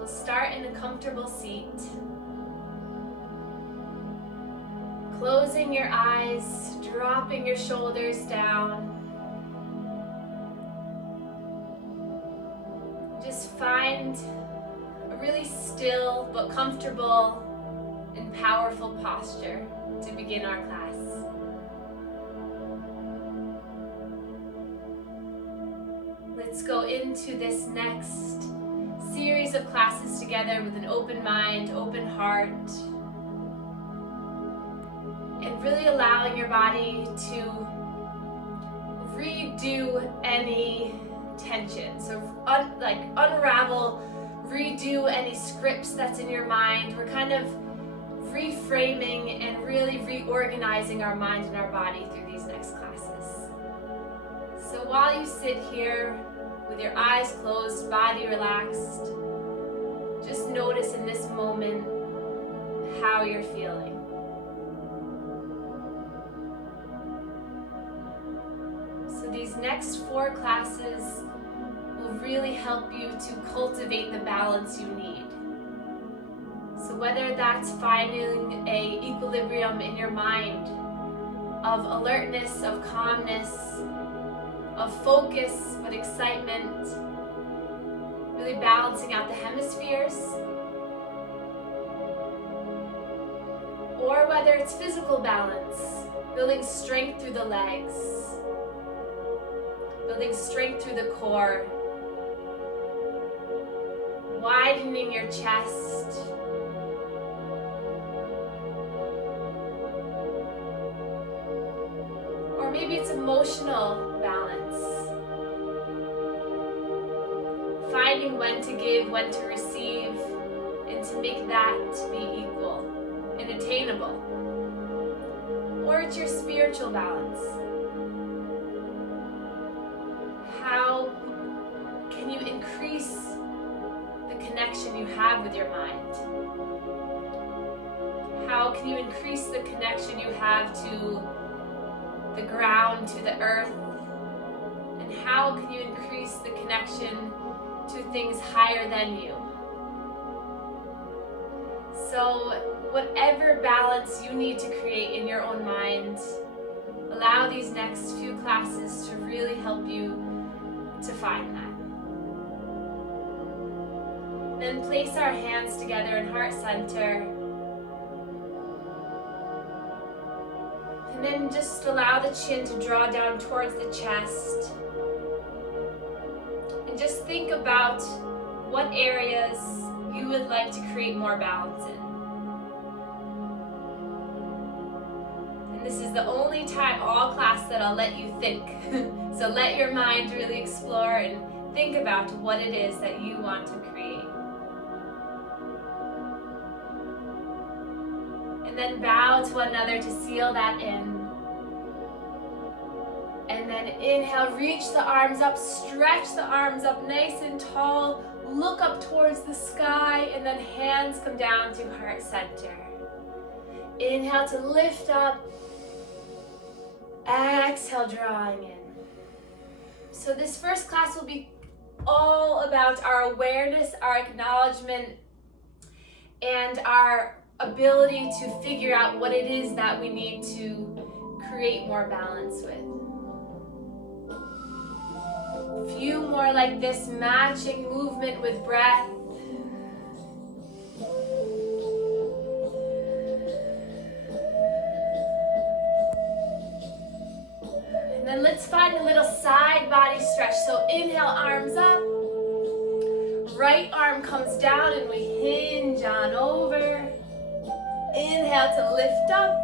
we'll start in a comfortable seat. Closing your eyes, dropping your shoulders down. Just find a really still but comfortable and powerful posture to begin our class. Let's go into this next series of classes together with an open mind, open heart, and really allowing your body to redo any tension. So unravel, redo any scripts that's in your mind. We're kind of reframing and really reorganizing our mind and our body through these next classes. So while you sit here with your eyes closed, body relaxed, just notice in this moment how you're feeling. So these next 4 classes will really help you to cultivate the balance you need. So whether that's finding an equilibrium in your mind of alertness, of calmness, of focus with excitement, really balancing out the hemispheres, or whether it's physical balance, building strength through the legs, building strength through the core, widening your chest, or maybe it's emotional balance. Finding when to give, when to receive, and to make that be equal and attainable. Or it's your spiritual balance. How can you increase the connection you have with your mind? How can you increase the connection you have to the ground, to the earth? And how can you increase the connection to things higher than you? So whatever balance you need to create in your own mind, allow these next few classes to really help you to find that. Then place our hands together in heart center. And then just allow the chin to draw down towards the chest. And just think about what areas you would like to create more balance in. And this is the only time all class that I'll let you think. So let your mind really explore and think about what it is that you want to create. And then bow to one another to seal that in. And then inhale, reach the arms up, stretch the arms up nice and tall, look up towards the sky, and then hands come down to heart center. Inhale to lift up, exhale, drawing in. So this first class will be all about our awareness, our acknowledgement, and our ability to figure out what it is that we need to create more balance with. A few more like this, matching movement with breath. And then let's find a little side body stretch. So inhale, arms up. Right arm comes down and we hinge on over. Inhale to lift up.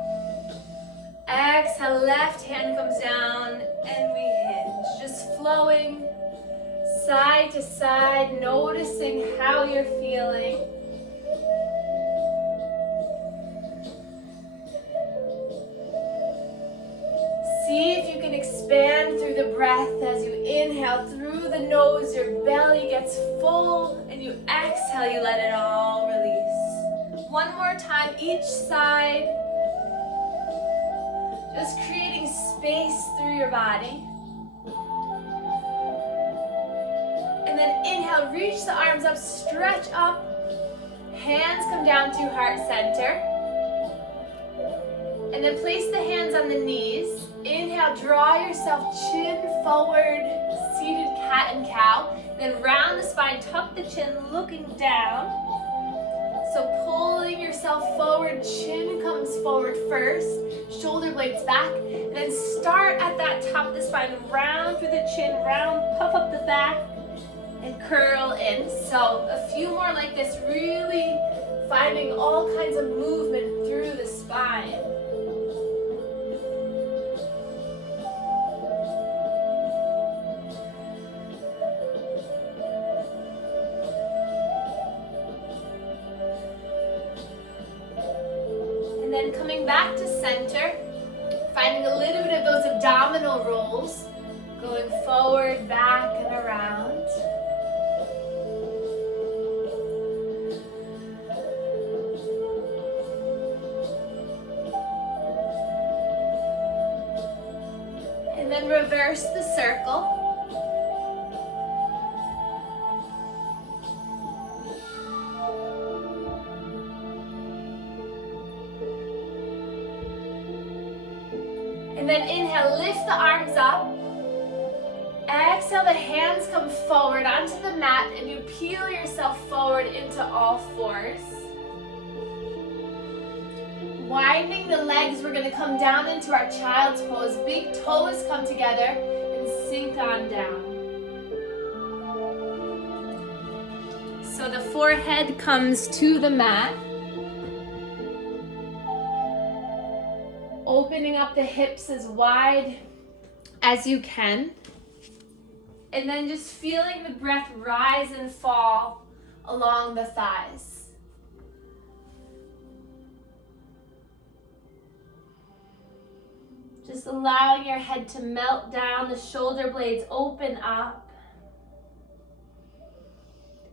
Exhale, left hand comes down and we hinge. Just flowing side to side, noticing how you're feeling. See if you can expand through the breath as you inhale through the nose, your belly gets full, and you exhale, you let it all release. One more time, each side. Just creating space through your body. And then inhale, reach the arms up, stretch up. Hands come down to heart center. And then place the hands on the knees. Inhale, draw yourself chin forward, seated cat and cow. Then round the spine, tuck the chin, looking down. So pulling yourself forward, chin comes forward first, shoulder blades back. And then start at that top of the spine, round through the chin, round, puff up the back, and curl in. So a few more like this, really finding all kinds of movement through the spine. And then coming back to center, finding a little bit of those abdominal rolls, going forward, back, and around. And then reverse the circle. And then inhale, lift the arms up. Exhale, the hands come forward onto the mat and you peel yourself forward into all fours. Winding the legs, we're going to come down into our child's pose. Big toes come together and sink on down. So the forehead comes to the mat. Opening up the hips as wide as you can. And then just feeling the breath rise and fall along the thighs. Just allowing your head to melt down, the shoulder blades open up.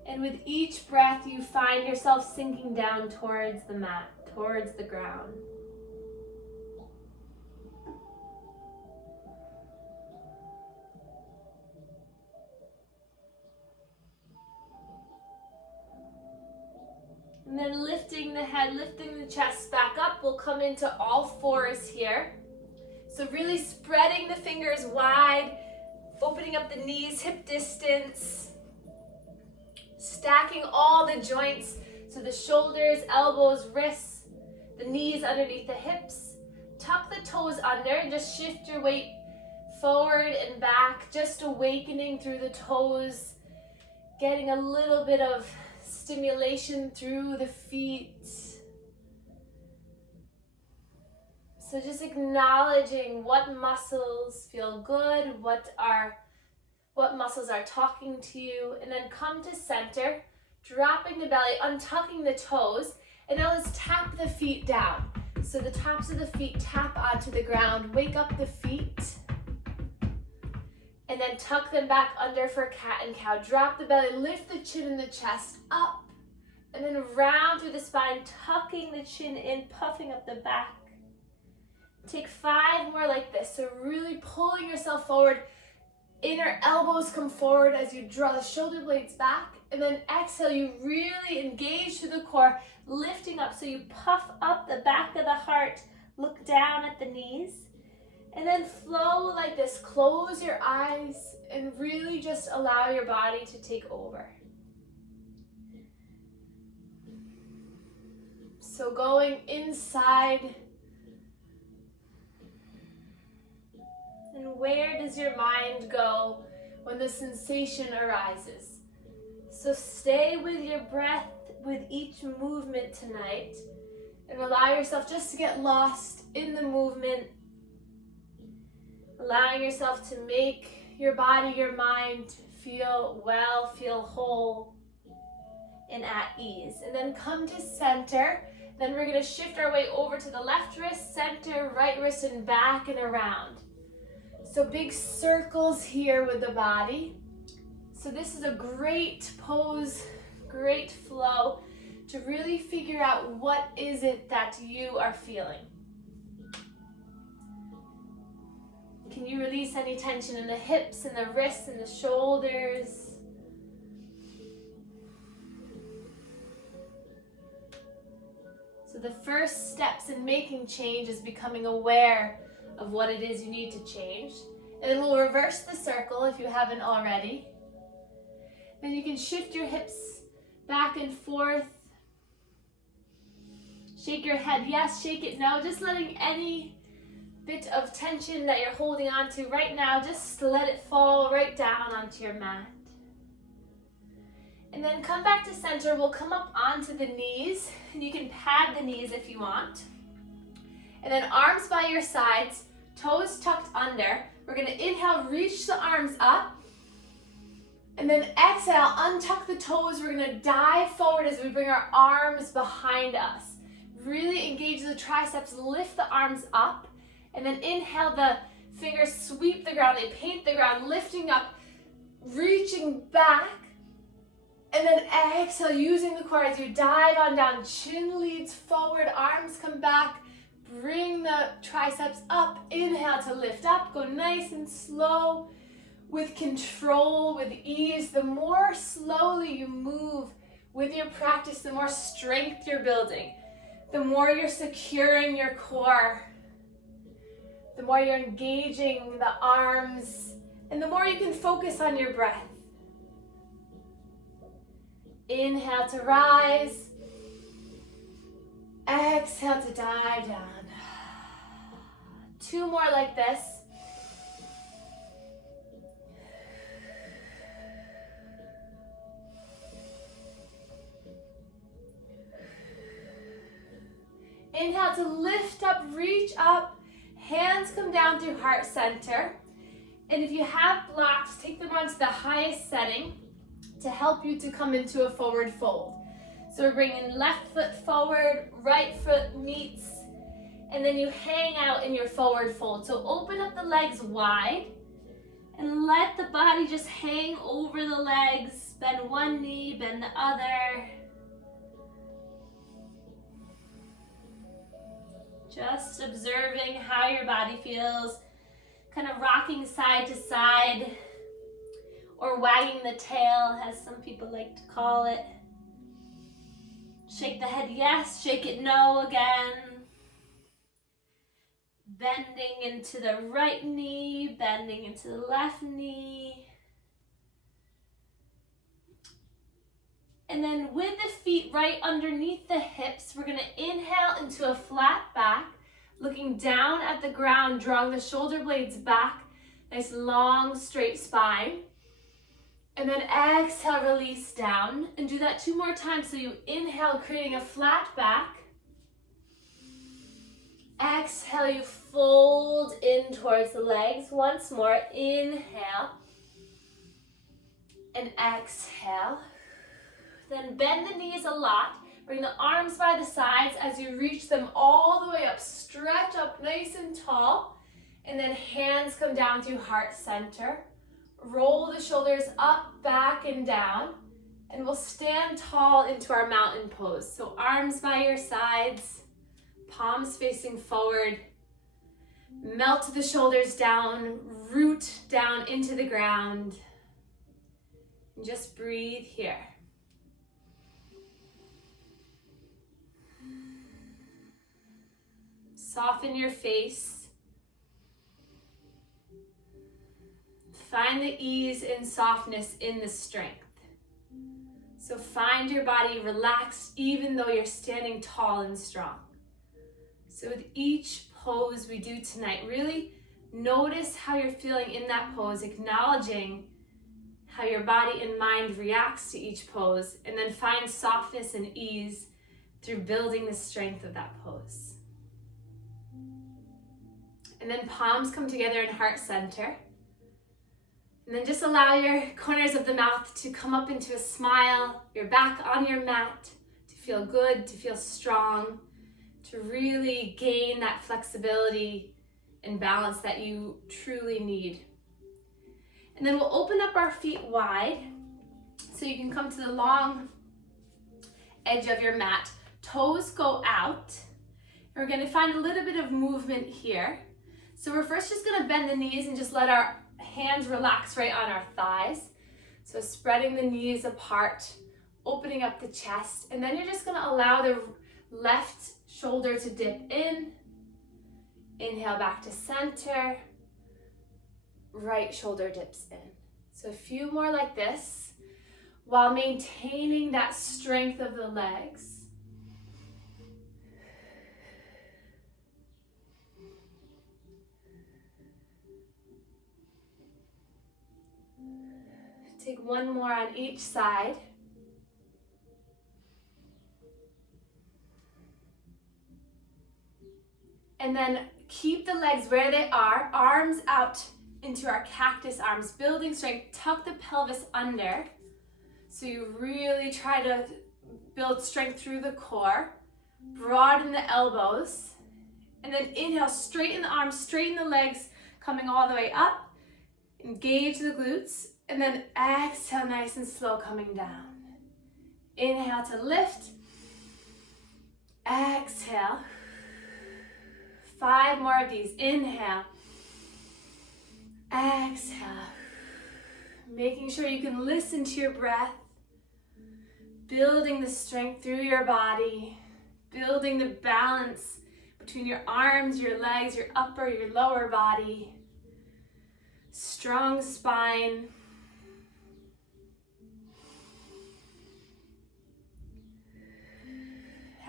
And with each breath, you find yourself sinking down towards the mat, towards the ground. And then lifting the head, lifting the chest back up, we'll come into all fours here. So really spreading the fingers wide, opening up the knees, hip distance, stacking all the joints, so the shoulders, elbows, wrists, the knees underneath the hips. Tuck the toes under and just shift your weight forward and back, just awakening through the toes, getting a little bit of stimulation through the feet. So just acknowledging what muscles feel good, what muscles are talking to you, and then come to center, dropping the belly, untucking the toes, and now let's tap the feet down. So the tops of the feet tap onto the ground, wake up the feet, and then tuck them back under for cat and cow. Drop the belly, lift the chin and the chest up, and then round through the spine, tucking the chin in, puffing up the back. Take 5 more like this. So really pulling yourself forward. Inner elbows come forward as you draw the shoulder blades back. And then exhale, you really engage through the core, lifting up. So you puff up the back of the heart, look down at the knees. And then flow like this. Close your eyes and really just allow your body to take over. So going inside. And where does your mind go when the sensation arises? So stay with your breath with each movement tonight and allow yourself just to get lost in the movement. Allowing yourself to make your body, your mind feel well, feel whole and at ease. And then come to center. Then we're going to shift our way over to the left wrist, center, right wrist, and back and around. So big circles here with the body. So this is a great pose, great flow to really figure out what is it that you are feeling. Can you release any tension in the hips and the wrists and the shoulders? the first steps in making change is becoming aware of what it is you need to change. And then we'll reverse the circle if you haven't already. Then you can shift your hips back and forth. Shake your head yes, shake it no. Just letting any bit of tension that you're holding on to right now, just let it fall right down onto your mat. And then come back to center. We'll come up onto the knees, and you can pad the knees if you want. And then arms by your sides, toes tucked under. We're gonna inhale, reach the arms up. And then exhale, untuck the toes. We're gonna dive forward as we bring our arms behind us. Really engage the triceps, lift the arms up. And then inhale, the fingers sweep the ground, they paint the ground, lifting up, reaching back. And then exhale, using the core as you dive on down. Chin leads forward, arms come back. Bring the triceps up. Inhale to lift up. Go nice and slow with control, with ease. The more slowly you move with your practice, the more strength you're building. The more you're securing your core. The more you're engaging the arms. And the more you can focus on your breath. Inhale to rise. Exhale to dive down. 2 more like this. Inhale to lift up, reach up. Hands come down through heart center. And if you have blocks, take them onto the highest setting to help you to come into a forward fold. So we're bringing left foot forward, right foot meets, and then you hang out in your forward fold. So open up the legs wide and let the body just hang over the legs. Bend one knee, bend the other. Just observing how your body feels, kind of rocking side to side, or wagging the tail, as some people like to call it. Shake the head yes, shake it no again. Bending into the right knee, bending into the left knee. And then with the feet right underneath the hips, we're gonna inhale into a flat back, looking down at the ground, drawing the shoulder blades back, nice long straight spine. And then exhale, release down. And do that 2 more times. So you inhale, creating a flat back. Exhale, you fold in towards the legs. Once more, inhale. And exhale. Then bend the knees a lot. Bring the arms by the sides as you reach them all the way up. Stretch up nice and tall. And then hands come down through heart center. Roll the shoulders up, back, and down. And we'll stand tall into our mountain pose. So arms by your sides, palms facing forward. Melt the shoulders down, root down into the ground. And just breathe here. Soften your face. Find the ease and softness in the strength. So find your body relaxed even though you're standing tall and strong. So with each pose we do tonight, really notice how you're feeling in that pose, acknowledging how your body and mind reacts to each pose, and then find softness and ease through building the strength of that pose. And then palms come together in heart center. And then just allow your corners of the mouth to come up into a smile, your back on your mat, to feel good, to feel strong, to really gain that flexibility and balance that you truly need. And then we'll open up our feet wide so you can come to the long edge of your mat. Toes go out. And we're going to find a little bit of movement here. So we're first just going to bend the knees and just let our hands relax right on our thighs. So spreading the knees apart, opening up the chest, and then you're just going to allow the left shoulder to dip in. Inhale back to center. Right shoulder dips in. So a few more like this while maintaining that strength of the legs. Take one more on each side. And then keep the legs where they are, arms out into our cactus arms, building strength. Tuck the pelvis under. So you really try to build strength through the core. Broaden the elbows. And then inhale, straighten the arms, straighten the legs, coming all the way up. Engage the glutes. And then exhale, nice and slow, coming down. Inhale to lift. Exhale. 5 more of these. Inhale. Exhale. Making sure you can listen to your breath. Building the strength through your body. Building the balance between your arms, your legs, your upper, your lower body. Strong spine.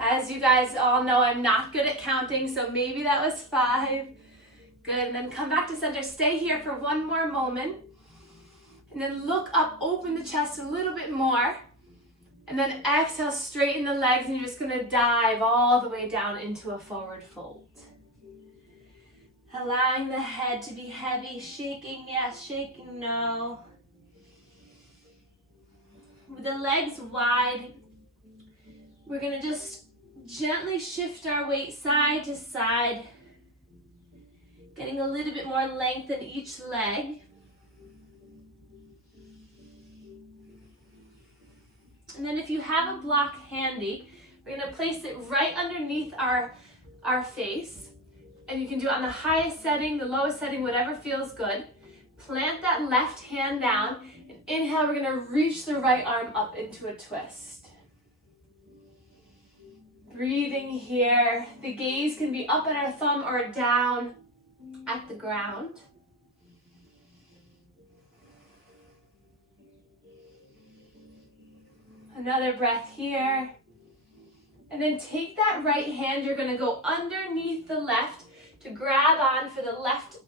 As you guys all know, I'm not good at counting, so maybe that was 5. Good, and then come back to center. Stay here for one more moment. And then look up, open the chest a little bit more. And then exhale, straighten the legs, and you're just gonna dive all the way down into a forward fold. Allowing the head to be heavy, shaking yes, shaking no. With the legs wide, we're gonna just gently shift our weight side to side, getting a little bit more length in each leg. And then if you have a block handy, we're gonna place it right underneath our face. And you can do it on the highest setting, the lowest setting, whatever feels good. Plant that left hand down, and inhale, we're gonna reach the right arm up into a twist. Breathing here. The gaze can be up at our thumb or down at the ground. Another breath here. And then take that right hand, you're gonna go underneath the left to grab on for the left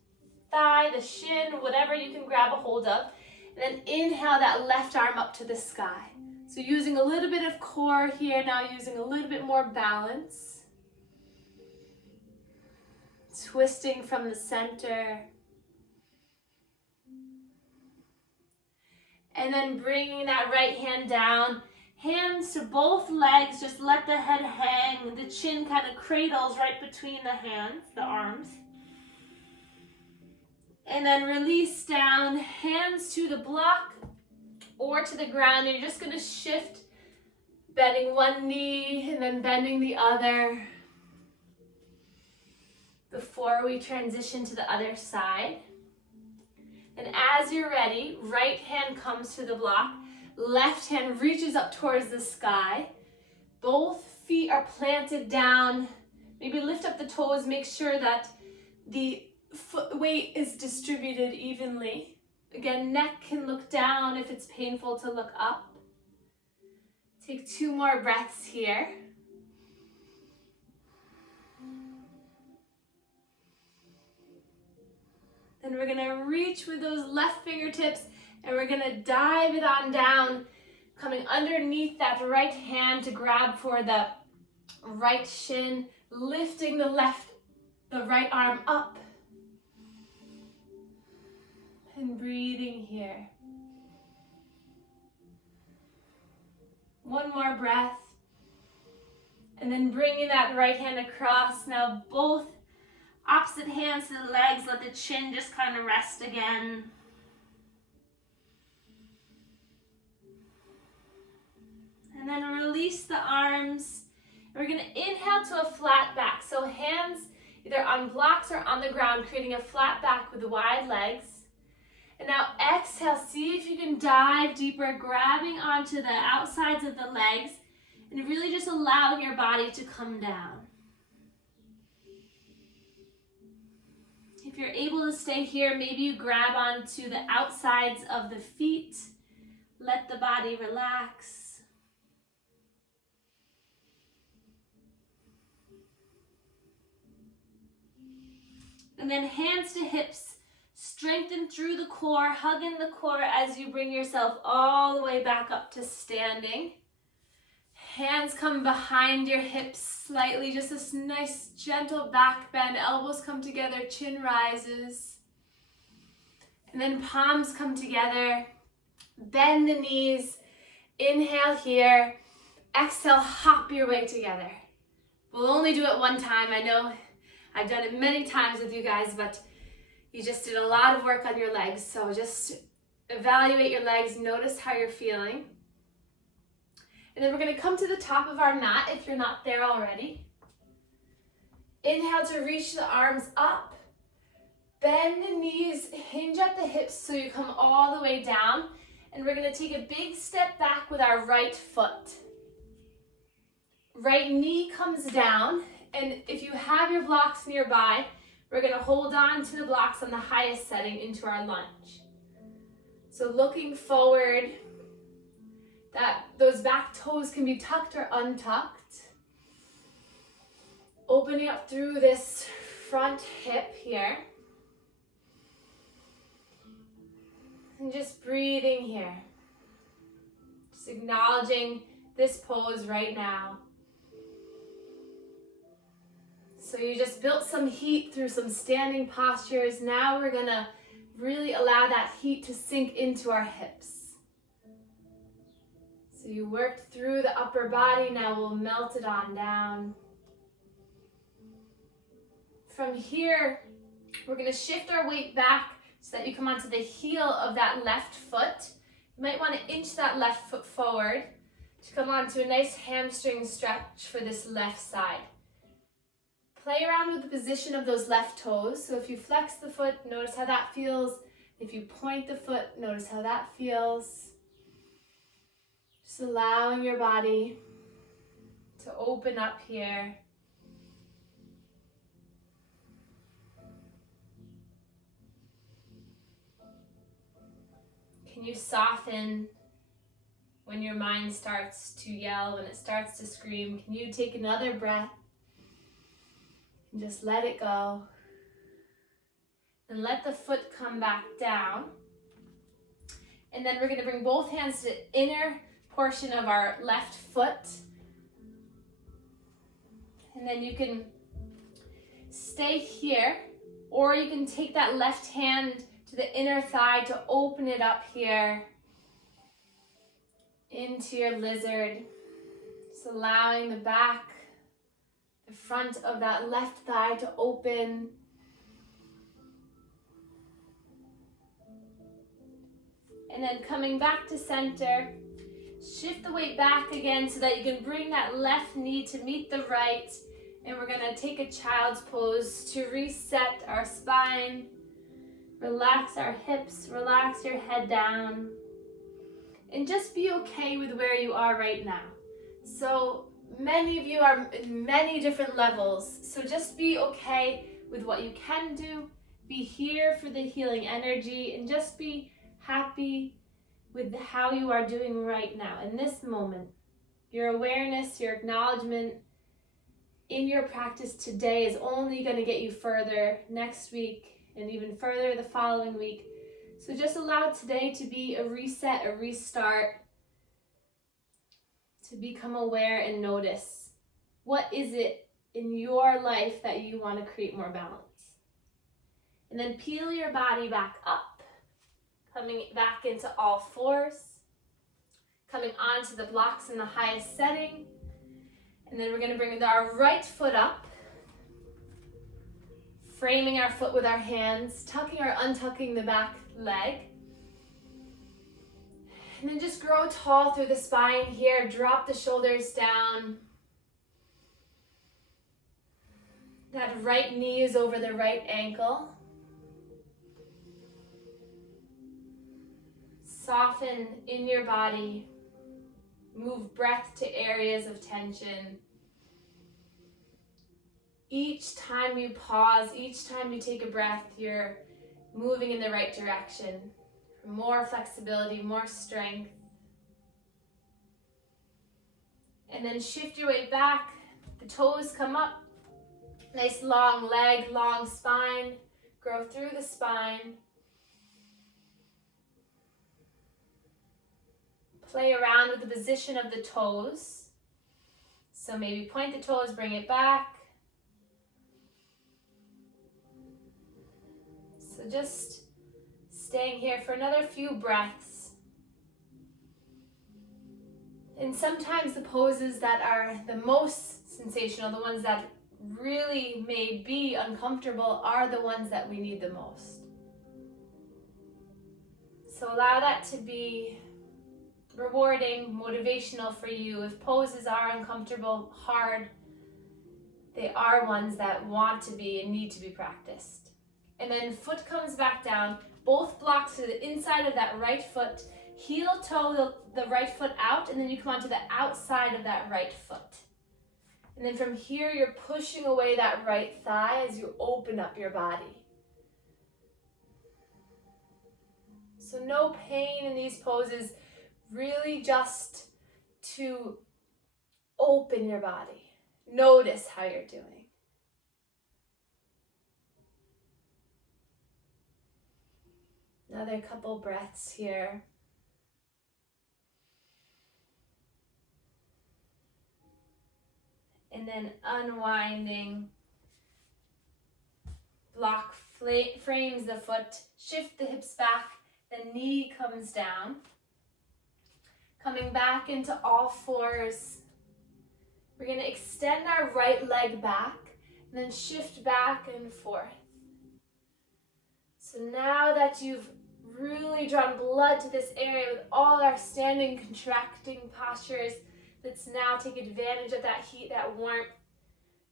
thigh, the shin, whatever you can grab a hold of. And then inhale that left arm up to the sky. So using a little bit of core here, now using a little bit more balance. Twisting from the center. And then bringing that right hand down. Hands to both legs, just let the head hang. The chin kind of cradles right between the hands, the arms. And then release down, hands to the block or to the ground. And you're just gonna shift, bending one knee and then bending the other before we transition to the other side. And as you're ready, right hand comes to the block, left hand reaches up towards the sky. Both feet are planted down. Maybe lift up the toes, make sure that the foot weight is distributed evenly. Again, neck can look down if it's painful to look up. Take 2 more breaths here. Then we're gonna reach with those left fingertips and we're gonna dive it on down, coming underneath that right hand to grab for the right shin, lifting the right arm up. And breathing here. One more breath. And then bringing that right hand across. Now both opposite hands to the legs. Let the chin just kind of rest again. And then release the arms. We're going to inhale to a flat back. So hands either on blocks or on the ground, creating a flat back with wide legs. And now exhale, see if you can dive deeper, grabbing onto the outsides of the legs and really just allowing your body to come down. If you're able to stay here, maybe you grab onto the outsides of the feet. Let the body relax. And then hands to hips. Strengthen through the core, hug in the core as you bring yourself all the way back up to standing. Hands come behind your hips slightly, just this nice gentle back bend. Elbows come together, chin rises. And then palms come together. Bend the knees. Inhale here. Exhale, hop your way together. We'll only do it one time. I know I've done it many times with you guys, but you just did a lot of work on your legs. So just evaluate your legs. Notice how you're feeling. And then we're going to come to the top of our mat if you're not there already. Inhale to reach the arms up. Bend the knees, hinge at the hips so you come all the way down. And we're going to take a big step back with our right foot. Right knee comes down. And if you have your blocks nearby, we're going to hold on to the blocks on the highest setting into our lunge. So looking forward. Those back toes can be tucked or untucked. Opening up through this front hip here. And just breathing here. Just acknowledging this pose right now. So you just built some heat through some standing postures. Now we're going to really allow that heat to sink into our hips. So you worked through the upper body, now we'll melt it on down. From here, we're going to shift our weight back so that you come onto the heel of that left foot. You might want to inch that left foot forward to come onto a nice hamstring stretch for this left side. Play around with the position of those left toes. So if you flex the foot, notice how that feels. If you point the foot, notice how that feels. Just allowing your body to open up here. Can you soften when your mind starts to yell, when it starts to scream? Can you take another breath and just let it go? And let the foot come back down. And then we're going to bring both hands to the inner portion of our left foot. And then you can stay here, or you can take that left hand to the inner thigh to open it up here into your lizard. Just allowing the back, the front of that left thigh to open. And then coming back to center, shift the weight back again so that you can bring that left knee to meet the right. And we're going to take a child's pose to reset our spine, relax our hips, relax your head down, and just be okay with where you are right now. So many of you are in many different levels, so just be okay with what you can do. Be here for the healing energy and just be happy with how you are doing right now in this moment. Your awareness, your acknowledgement in your practice today is only going to get you further next week and even further the following week. So just allow today to be a reset, a restart, to become aware and notice what is it in your life that you want to create more balance. And then peel your body back up, coming back into all fours, coming onto the blocks in the highest setting. And then we're going to bring our right foot up, framing our foot with our hands, tucking or untucking the back leg. And then just grow tall through the spine here. Drop the shoulders down. That right knee is over the right ankle. Soften in your body. Move breath to areas of tension. Each time you pause, each time you take a breath, you're moving in the right direction. More flexibility, more strength. And then shift your weight back. The toes come up. Nice long leg, long spine. Grow through the spine. Play around with the position of the toes. So maybe point the toes, bring it back. So just staying here for another few breaths. And sometimes the poses that are the most sensational, the ones that really may be uncomfortable, are the ones that we need the most. So allow that to be rewarding, motivational for you. If poses are uncomfortable, hard, they are ones that want to be and need to be practiced. And then foot comes back down, both blocks to the inside of that right foot, heel toe the right foot out, and then you come onto the outside of that right foot. And then from here, you're pushing away that right thigh as you open up your body. So no pain in these poses, really just to open your body. Notice how you're doing. Another couple breaths here. And then unwinding. Block frames the foot. Shift the hips back. The knee comes down. Coming back into all fours. We're going to extend our right leg back and then shift back and forth. So now that you've really drawn blood to this area with all our standing, contracting postures, let's now take advantage of that heat, that warmth,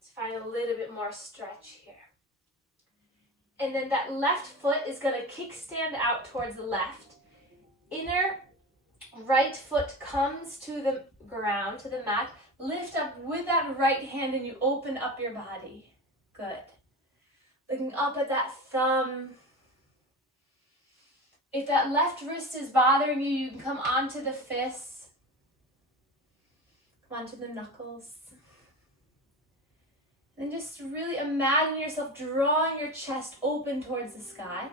to find a little bit more stretch here. And then that left foot is going to kickstand out towards the left. Inner right foot comes to the ground, to the mat. Lift up with that right hand and you open up your body. Good. Looking up at that thumb. If that left wrist is bothering you, you can come onto the fists. Come onto the knuckles. And just really imagine yourself drawing your chest open towards the sky.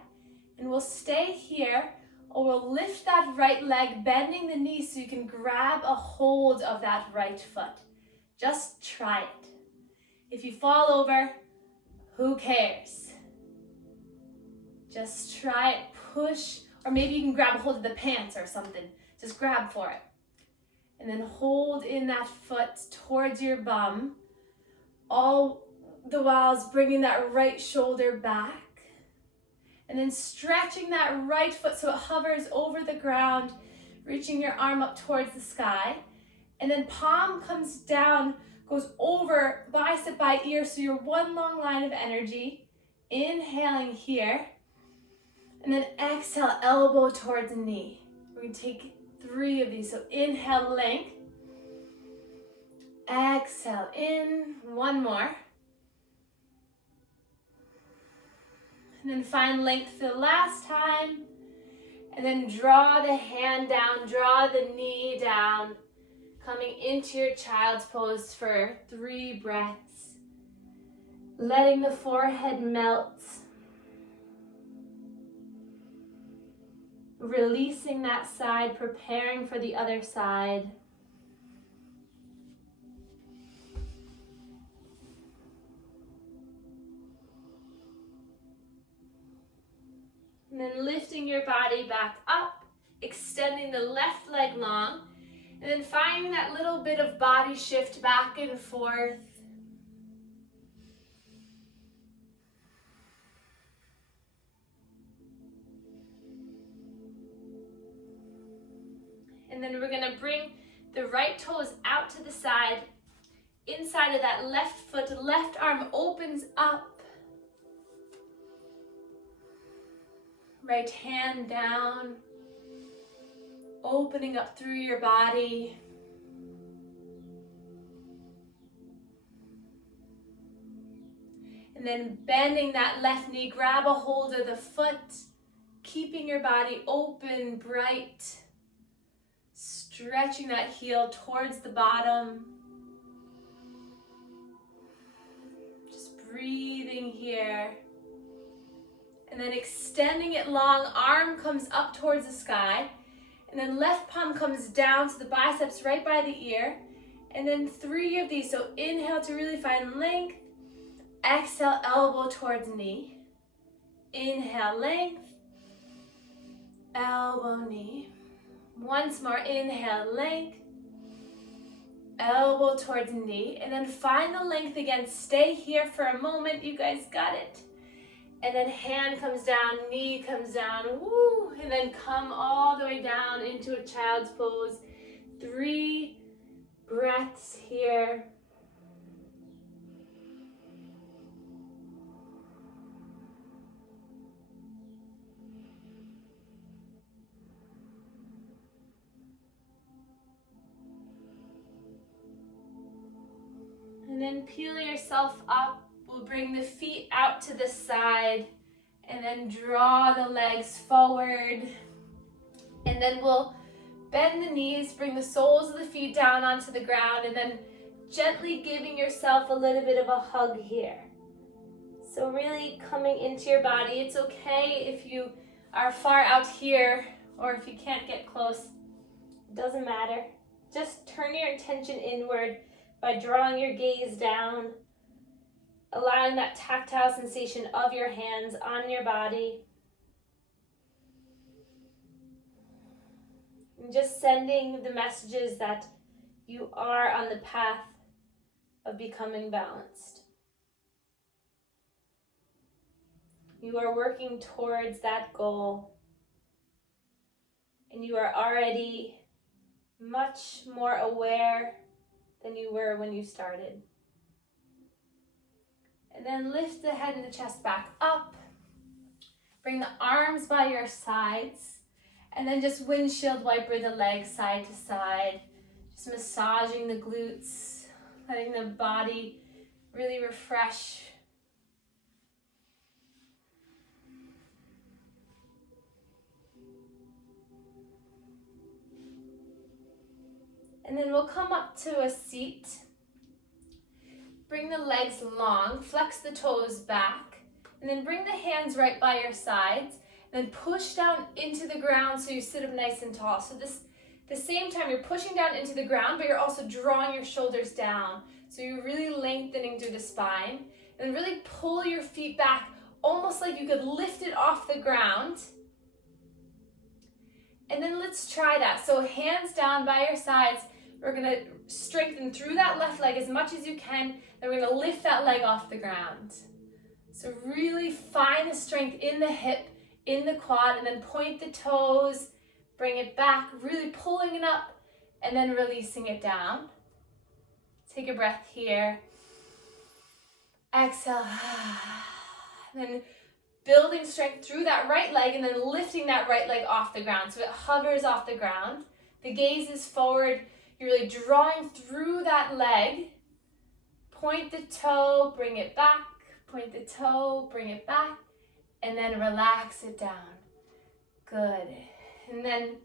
And we'll stay here, or we'll lift that right leg, bending the knee so you can grab a hold of that right foot. Just try it. If you fall over, who cares? Just try it, push, or maybe you can grab a hold of the pants or something. Just grab for it. And then hold in that foot towards your bum. All the while bringing that right shoulder back. And then stretching that right foot so it hovers over the ground, reaching your arm up towards the sky. And then palm comes down, goes over bicep by ear, so you're one long line of energy. Inhaling here. And then exhale, elbow towards the knee. We're going to take 3 of these. So inhale, length. Exhale, in. 1 more. And then find length for the last time. And then draw the hand down, draw the knee down. Coming into your child's pose for 3 breaths. Letting the forehead melt. Releasing that side, preparing for the other side. And then lifting your body back up, extending the left leg long, and then finding that little bit of body shift back and forth. And then we're going to bring the right toes out to the side. Inside of that left foot, left arm opens up. Right hand down. Opening up through your body. And then bending that left knee, grab a hold of the foot, keeping your body open, bright, stretching that heel towards the bottom. Just breathing here. And then extending it long, arm comes up towards the sky. And then left palm comes down to the biceps right by the ear. And then 3 of these. So inhale to really find length. Exhale, elbow towards knee. Inhale, length. Elbow, knee. Once more, inhale, length. Elbow towards knee. And then find the length again. Stay here for a moment. You guys got it. And then hand comes down, knee comes down. Woo! And then come all the way down into a child's pose. 3 breaths here. And then peel yourself up. We'll bring the feet out to the side and then draw the legs forward. And then we'll bend the knees, bring the soles of the feet down onto the ground, and then gently giving yourself a little bit of a hug here. So really coming into your body. It's okay if you are far out here or if you can't get close. It doesn't matter. Just turn your attention inward by drawing your gaze down, allowing that tactile sensation of your hands on your body. And just sending the messages that you are on the path of becoming balanced. You are working towards that goal. And you are already much more aware than you were when you started. And then lift the head and the chest back up. Bring the arms by your sides. And then just windshield wiper the legs side to side. Just massaging the glutes. Letting the body really refresh. And then we'll come up to a seat. Bring the legs long, flex the toes back, and then bring the hands right by your sides, and then push down into the ground so you sit up nice and tall. So the same time you're pushing down into the ground, but you're also drawing your shoulders down. So you're really lengthening through the spine, and really pull your feet back, almost like you could lift it off the ground. And then let's try that. So hands down by your sides. We're gonna strengthen through that left leg as much as you can. Then we're gonna lift that leg off the ground. So really find the strength in the hip, in the quad, and then point the toes, bring it back, really pulling it up, and then releasing it down. Take a breath here. Exhale. And then building strength through that right leg, and then lifting that right leg off the ground. So it hovers off the ground. The gaze is forward. You're really drawing through that leg. Point the toe, bring it back. Point the toe, bring it back. And then relax it down. Good. And then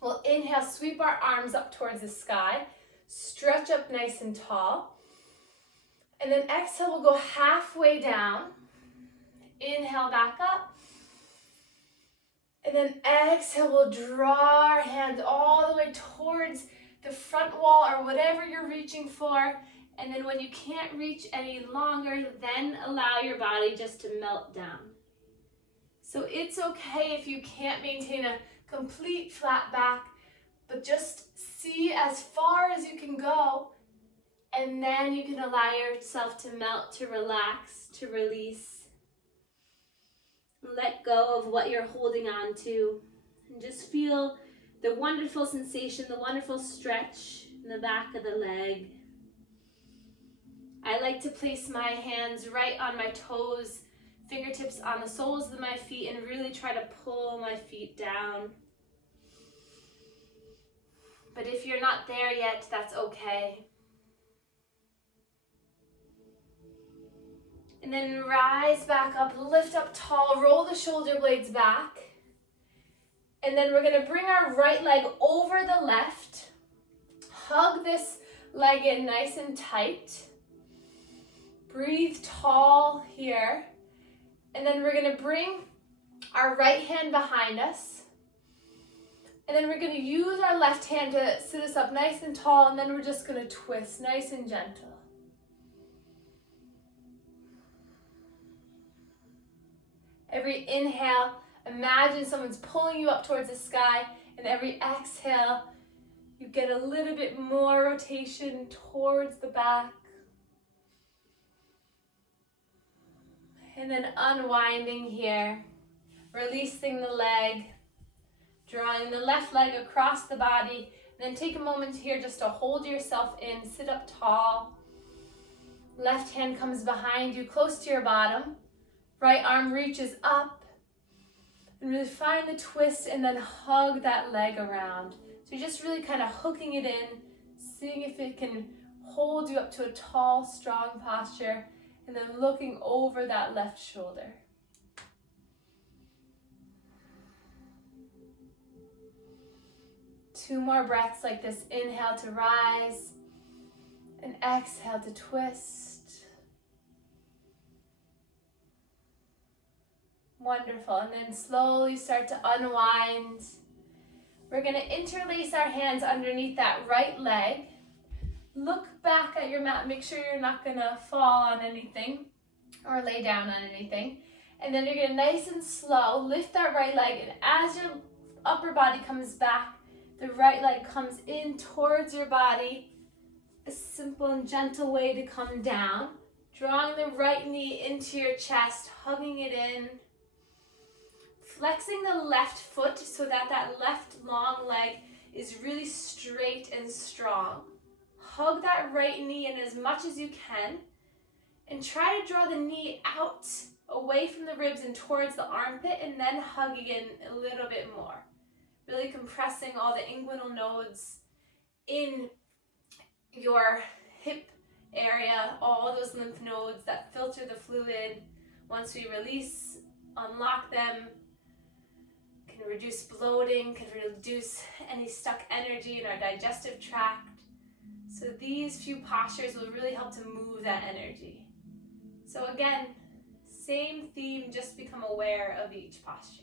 we'll inhale, sweep our arms up towards the sky. Stretch up nice and tall. And then exhale, we'll go halfway down. Inhale, back up. And then exhale, we'll draw our hands all the way towards the front wall or whatever you're reaching for. And then when you can't reach any longer, then allow your body just to melt down. So it's okay if you can't maintain a complete flat back, but just see as far as you can go. And then you can allow yourself to melt, to relax, to release. Let go of what you're holding on to. And just feel the wonderful sensation, the wonderful stretch in the back of the leg. I like to place my hands right on my toes, fingertips on the soles of my feet, and really try to pull my feet down. But if you're not there yet, that's okay. And then rise back up, lift up tall, roll the shoulder blades back. And then we're gonna bring our right leg over the left. Hug this leg in nice and tight. Breathe tall here. And then we're gonna bring our right hand behind us. And then we're gonna use our left hand to sit us up nice and tall, and then we're just gonna twist nice and gentle. Every inhale, imagine someone's pulling you up towards the sky, and every exhale, you get a little bit more rotation towards the back. And then unwinding here, releasing the leg, drawing the left leg across the body, and then take a moment here just to hold yourself in, sit up tall. Left hand comes behind you, close to your bottom. Right arm reaches up, and really find the twist and then hug that leg around. So you're just really kind of hooking it in, seeing if it can hold you up to a tall, strong posture, and then looking over that left shoulder. Two more breaths like this. Inhale to rise, and exhale to twist. Wonderful, and then slowly start to unwind. We're gonna interlace our hands underneath that right leg. Look back at your mat, make sure you're not gonna fall on anything or lay down on anything. And then you're gonna nice and slow, lift that right leg, and as your upper body comes back, the right leg comes in towards your body. A simple and gentle way to come down. Drawing the right knee into your chest, hugging it in. Flexing the left foot so that that left long leg is really straight and strong. Hug that right knee in as much as you can, and try to draw the knee out away from the ribs and towards the armpit, and then hugging in a little bit more. Really compressing all the inguinal nodes in your hip area, all those lymph nodes that filter the fluid. Once we release, unlock them, can reduce bloating, can reduce any stuck energy in our digestive tract. So these few postures will really help to move that energy. So again, same theme, just become aware of each posture.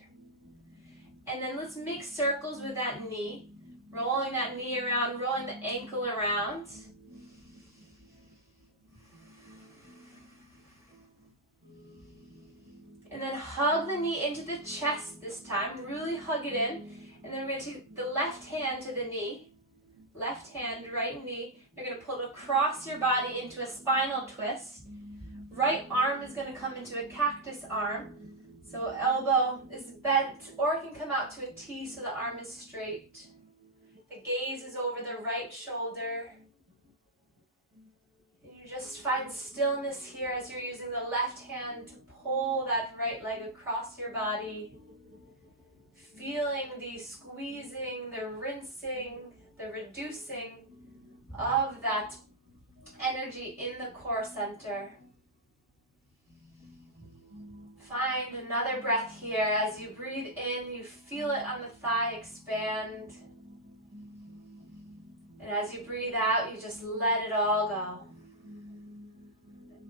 And then let's make circles with that knee, rolling that knee around, rolling the ankle around. And then hug the knee into the chest this time, really hug it in. And then we're going to take the left hand to the knee, left hand, right knee. You're going to pull it across your body into a spinal twist. Right arm is going to come into a cactus arm. So elbow is bent, or it can come out to a T so the arm is straight. The gaze is over the right shoulder. And you just find stillness here as you're using the left hand to pull that right leg across your body. Feeling the squeezing, the rinsing, the reducing of that energy in the core center. Find another breath here. As you breathe in, you feel it on the thigh expand. And as you breathe out, you just let it all go.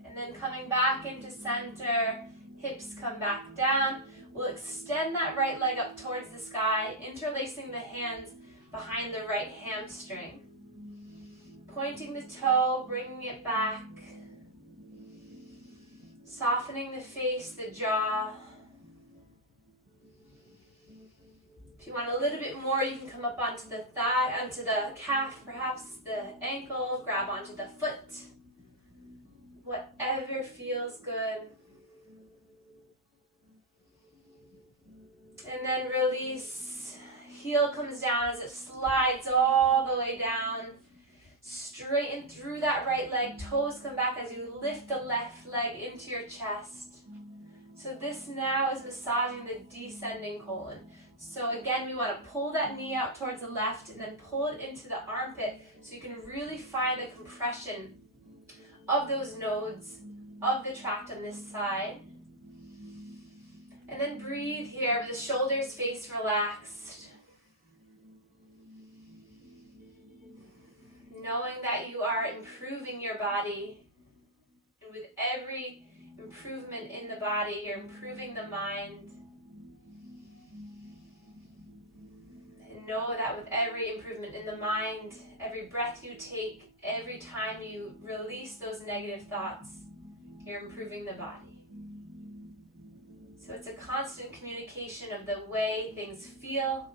And then coming back into center, hips come back down. We'll extend that right leg up towards the sky, interlacing the hands behind the right hamstring. Pointing the toe, bringing it back. Softening the face, the jaw. If you want a little bit more, you can come up onto the thigh, onto the calf, perhaps the ankle, grab onto the foot. Whatever feels good. And then release. Heel comes down as it slides all the way down. Straighten through that right leg. Toes come back as you lift the left leg into your chest. So this now is massaging the descending colon. So again, we want to pull that knee out towards the left and then pull it into the armpit so you can really find the compression of those nodes of the tract on this side. And then breathe here with the shoulders face relaxed. Knowing that you are improving your body. And with every improvement in the body, you're improving the mind. And know that with every improvement in the mind, every breath you take, every time you release those negative thoughts, you're improving the body. So it's a constant communication of the way things feel,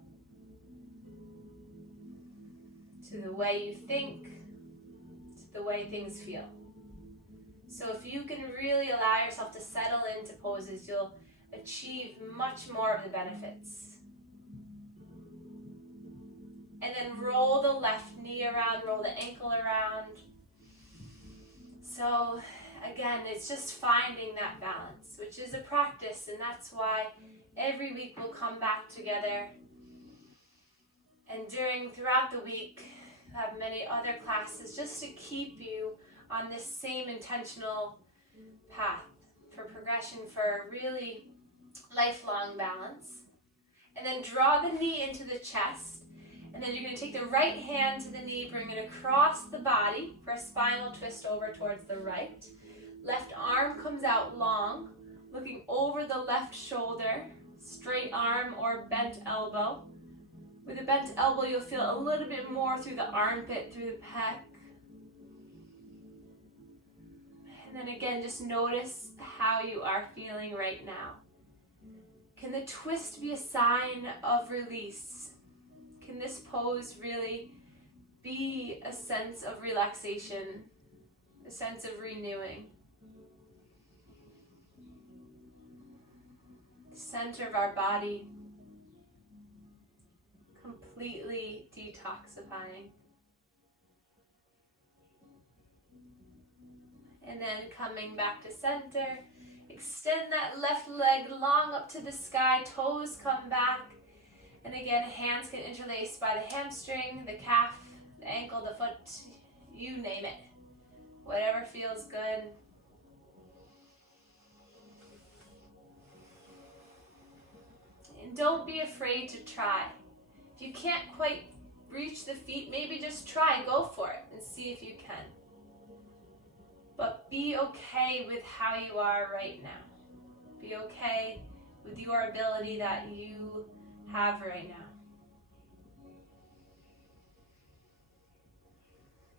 to the way you think, to the way things feel. So if you can really allow yourself to settle into poses, you'll achieve much more of the benefits. And then roll the left knee around, roll the ankle around. So again, it's just finding that balance, which is a practice, and that's why every week we'll come back together. And throughout the week, we'll have many other classes just to keep you on this same intentional path for progression, for really lifelong balance. And then draw the knee into the chest. And then you're going to take the right hand to the knee, bring it across the body for a spinal twist over towards the right. Left arm comes out long, looking over the left shoulder, straight arm or bent elbow. With a bent elbow, you'll feel a little bit more through the armpit, through the pec. And then again, just notice how you are feeling right now. Can the twist be a sign of release? Can this pose really be a sense of relaxation, a sense of renewing? The center of our body, completely detoxifying. And then coming back to center, extend that left leg long up to the sky, toes come back. And again, hands can interlace by the hamstring, the calf, the ankle, the foot, you name it. Whatever feels good. And don't be afraid to try. If you can't quite reach the feet, maybe just try, go for it and see if you can. But be okay with how you are right now. Be okay with your ability that you have right now.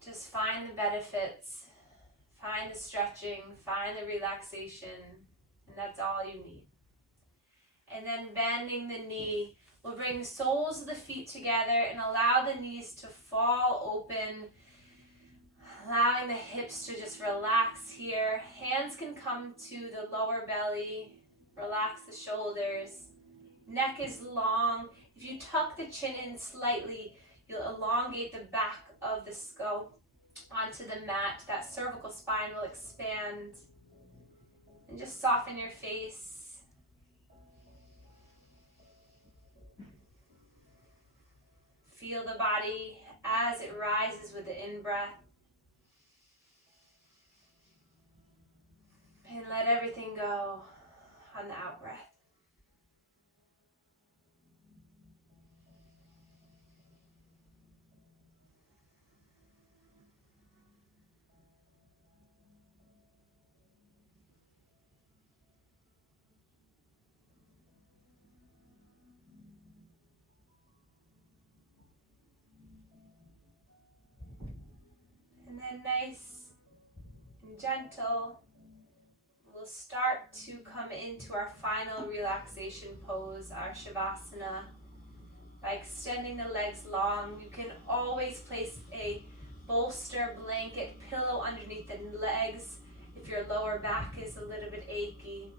Just find the benefits, find the stretching, find the relaxation, and that's all you need. And then bending the knee, we'll bring the soles of the feet together and allow the knees to fall open, allowing the hips to just relax here. Hands can come to the lower belly, relax the shoulders. Neck is long. If you tuck the chin in slightly, you'll elongate the back of the skull onto the mat. That cervical spine will expand. And just soften your face. Feel the body as it rises with the in-breath. And let everything go on the out-breath. And then nice and gentle, we'll start to come into our final relaxation pose, our Shavasana. By extending the legs long, you can always place a bolster, blanket, pillow underneath the legs if your lower back is a little bit achy,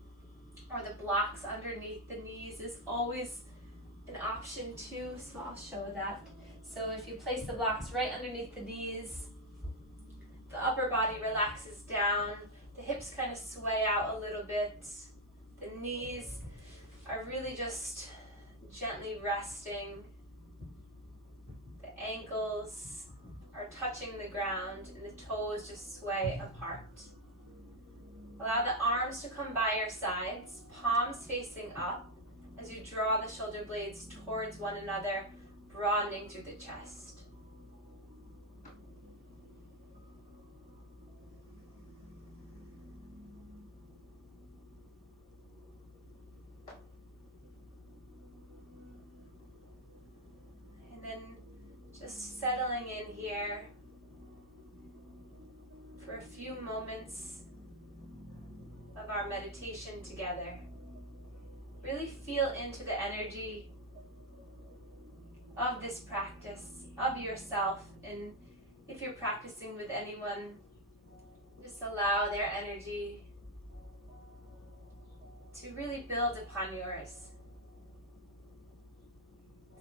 or the blocks underneath the knees is always an option too, so I'll show that. So if you place the blocks right underneath the knees, the upper body relaxes down, the hips kind of sway out a little bit, the knees are really just gently resting, the ankles are touching the ground, and the toes just sway apart. Allow the arms to come by your sides, palms facing up as you draw the shoulder blades towards one another, broadening through the chest. And then just settling in here for a few moments of our meditation together. Really feel into the energy of this practice, of yourself, and if you're practicing with anyone, just allow their energy to really build upon yours.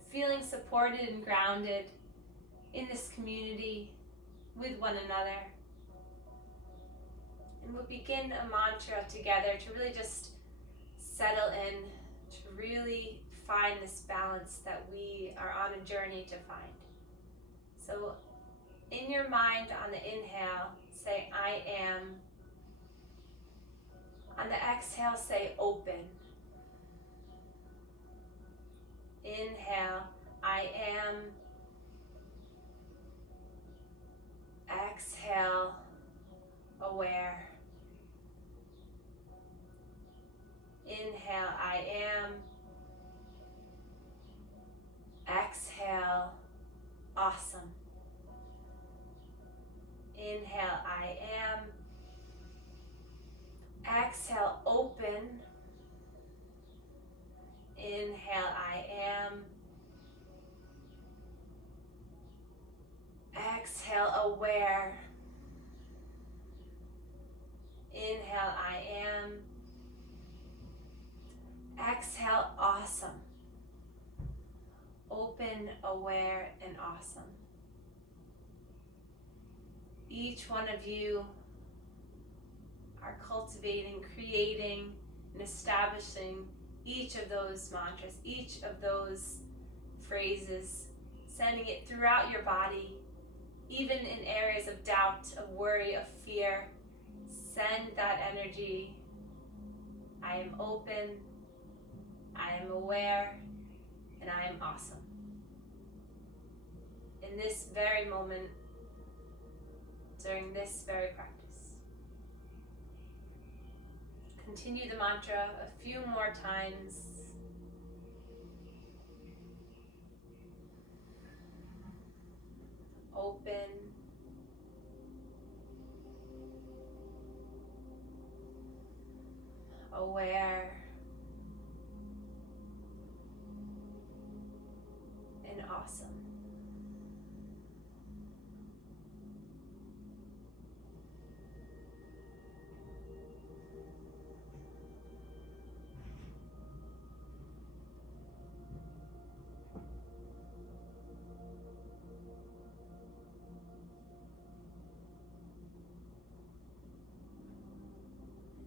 Feeling supported and grounded in this community with one another. And we'll begin a mantra together to really just settle in, to really find this balance that we are on a journey to find. So in your mind on the inhale, say I am. On the exhale, say open. Inhale, I am. Exhale, aware. Inhale, I am. Exhale, awesome. Inhale, I am. Exhale, open. Inhale, I am. Exhale, aware. Inhale, I am. Exhale, awesome. Open, aware, and awesome. Each one of you are cultivating, creating, and establishing each of those mantras, each of those phrases, sending it throughout your body, even in areas of doubt, of worry, of fear. Send that energy. I am open, I am aware, and I am awesome. In this very moment, during this very practice. Continue the mantra a few more times. Open. Aware. And awesome.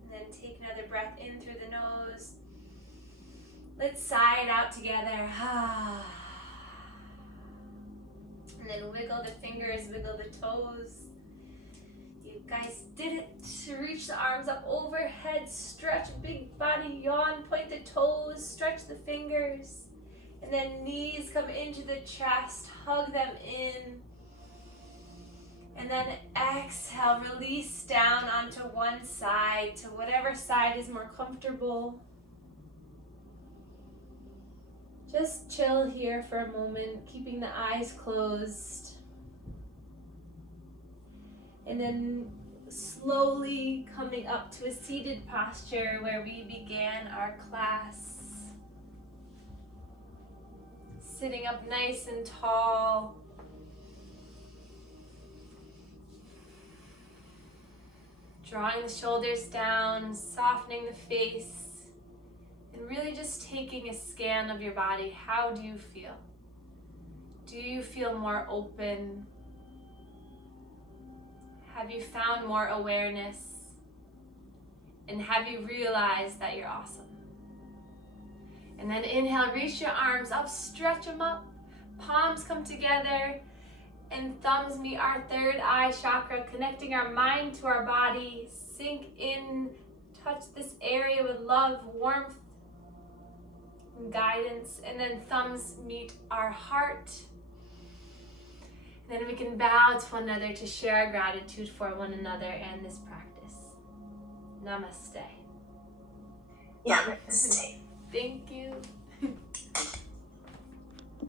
Then take another breath in through the nose. Let's sigh it out together. And then wiggle the fingers, wiggle the toes. You guys did it. Reach the arms up overhead, stretch big body, yawn, point the toes, stretch the fingers. And then knees come into the chest, hug them in. And then exhale, release down onto one side, to whatever side is more comfortable. Just chill here for a moment, keeping the eyes closed. And then slowly coming up to a seated posture where we began our class. Sitting up nice and tall. Drawing the shoulders down, softening the face, and really just taking a scan of your body. How do you feel? Do you feel more open? Have you found more awareness? And have you realized that you're awesome? And then inhale, reach your arms up, stretch them up, palms come together. and thumbs meet our third eye chakra, connecting our mind to our body. Sink in, touch this area with love, warmth, and guidance. And then thumbs meet our heart. And then we can bow to one another to share our gratitude for one another and this practice. Namaste. Namaste. Thank you.